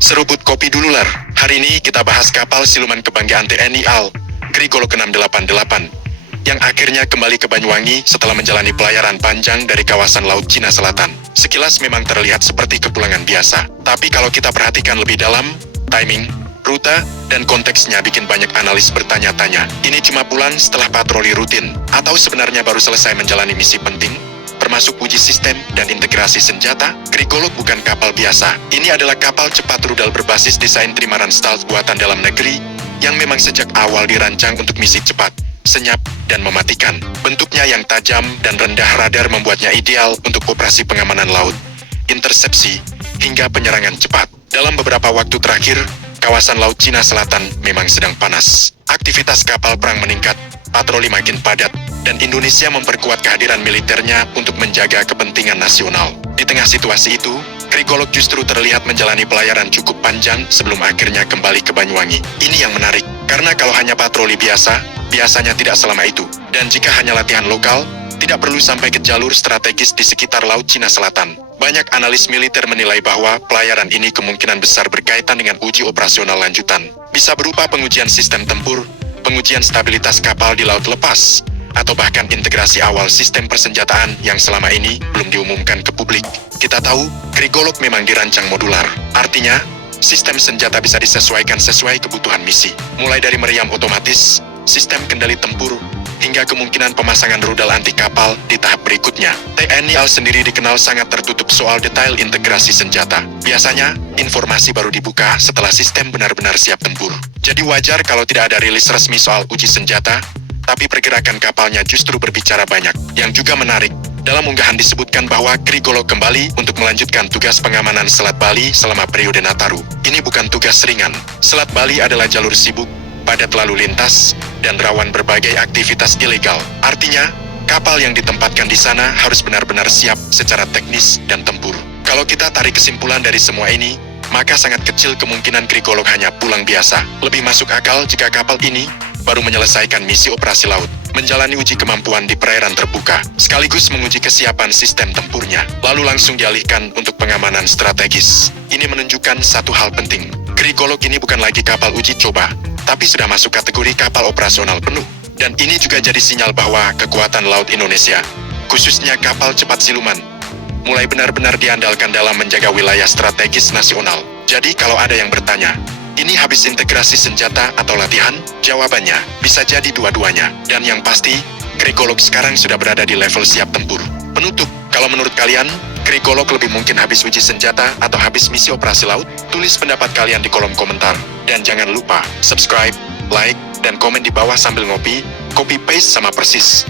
Seruput kopi dulu lar. Hari ini kita bahas kapal siluman kebanggaan TNI AL, Grigolok 688, yang akhirnya kembali ke Banyuwangi setelah menjalani pelayaran panjang dari kawasan Laut Cina Selatan. Sekilas memang terlihat seperti kepulangan biasa, tapi kalau kita perhatikan lebih dalam, timing, rute, dan konteksnya bikin banyak analis bertanya-tanya. Ini cuma pulang setelah patroli rutin, atau sebenarnya baru selesai menjalani misi penting? Termasuk uji sistem dan integrasi senjata, Grigolok bukan kapal biasa. Ini adalah kapal cepat rudal berbasis desain trimaran stealth buatan dalam negeri, yang memang sejak awal dirancang untuk misi cepat, senyap, dan mematikan. Bentuknya yang tajam dan rendah radar membuatnya ideal untuk operasi pengamanan laut, intersepsi, hingga penyerangan cepat. Dalam beberapa waktu terakhir, kawasan Laut Cina Selatan memang sedang panas. Aktivitas kapal perang meningkat, patroli makin padat, dan Indonesia memperkuat kehadiran militernya untuk menjaga kepentingan nasional. Di tengah situasi itu, Grigolok justru terlihat menjalani pelayaran cukup panjang sebelum akhirnya kembali ke Banyuwangi. Ini yang menarik, karena kalau hanya patroli biasa, biasanya tidak selama itu. Dan jika hanya latihan lokal, tidak perlu sampai ke jalur strategis di sekitar Laut Cina Selatan. Banyak analis militer menilai bahwa pelayaran ini kemungkinan besar berkaitan dengan uji operasional lanjutan. Bisa berupa pengujian sistem tempur, pengujian stabilitas kapal di laut lepas, atau bahkan integrasi awal sistem persenjataan yang selama ini belum diumumkan ke publik. Kita tahu, Grigolok memang dirancang modular. Artinya, sistem senjata bisa disesuaikan sesuai kebutuhan misi. Mulai dari meriam otomatis, sistem kendali tempur, hingga kemungkinan pemasangan rudal anti kapal di tahap berikutnya. TNI AL sendiri dikenal sangat tertutup soal detail integrasi senjata. Biasanya, informasi baru dibuka setelah sistem benar-benar siap tempur. Jadi wajar kalau tidak ada rilis resmi soal uji senjata, tapi pergerakan kapalnya justru berbicara banyak. Yang juga menarik, dalam unggahan disebutkan bahwa Grigolok kembali untuk melanjutkan tugas pengamanan Selat Bali selama periode Nataru. Ini bukan tugas ringan. Selat Bali adalah jalur sibuk, padat lalu lintas, dan rawan berbagai aktivitas ilegal. Artinya, kapal yang ditempatkan di sana harus benar-benar siap secara teknis dan tempur. Kalau kita tarik kesimpulan dari semua ini, maka sangat kecil kemungkinan Grigolok hanya pulang biasa. Lebih masuk akal jika kapal ini baru menyelesaikan misi operasi laut, menjalani uji kemampuan di perairan terbuka, sekaligus menguji kesiapan sistem tempurnya, lalu langsung dialihkan untuk pengamanan strategis. Ini menunjukkan satu hal penting. Grigolok ini bukan lagi kapal uji coba, tapi sudah masuk kategori kapal operasional penuh. Dan ini juga jadi sinyal bahwa kekuatan laut Indonesia, khususnya kapal cepat siluman, mulai benar-benar diandalkan dalam menjaga wilayah strategis nasional. Jadi kalau ada yang bertanya, ini habis integrasi senjata atau latihan? Jawabannya, bisa jadi dua-duanya. Dan yang pasti, Grigolok sekarang sudah berada di level siap tempur. Penutup, kalau menurut kalian, Grigolok lebih mungkin habis uji senjata atau habis misi operasi laut? Tulis pendapat kalian di kolom komentar. Dan jangan lupa, subscribe, like, dan komen di bawah sambil ngopi, copy paste sama persis.